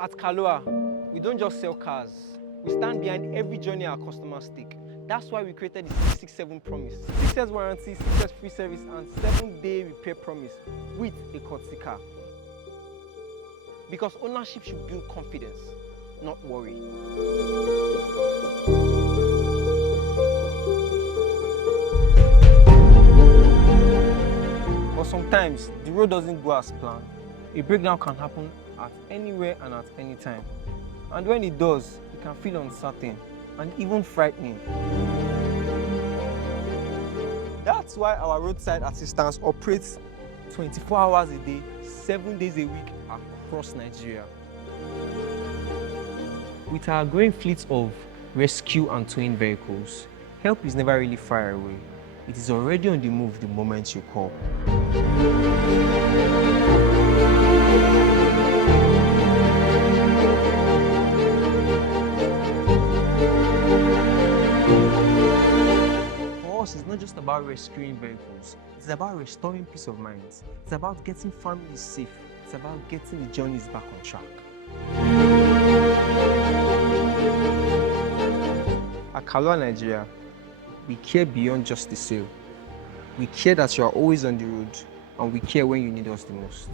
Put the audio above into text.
At Carloha, we don't just sell cars. We stand behind every journey our customers take. That's why we created the 667 promise. 6 years warranty, 6 years free service, and 7-day repair promise with a courtesy car. Because ownership should build confidence, not worry. But sometimes, the road doesn't go as planned. A breakdown can happen at anywhere and at any time. And when it does, it can feel uncertain and even frightening. That's why our roadside assistance operates 24 hours a day, 7 days a week across Nigeria. With our growing fleet of rescue and towing vehicles, help is never really far away. It is already on the move the moment you call. For us, it's not just about rescuing vehicles. It's about restoring peace of mind. It's about getting families safe. It's about getting the journeys back on track. At Carloha Nigeria, we care beyond just the sale. We care that you are always on the road, and we care when you need us the most.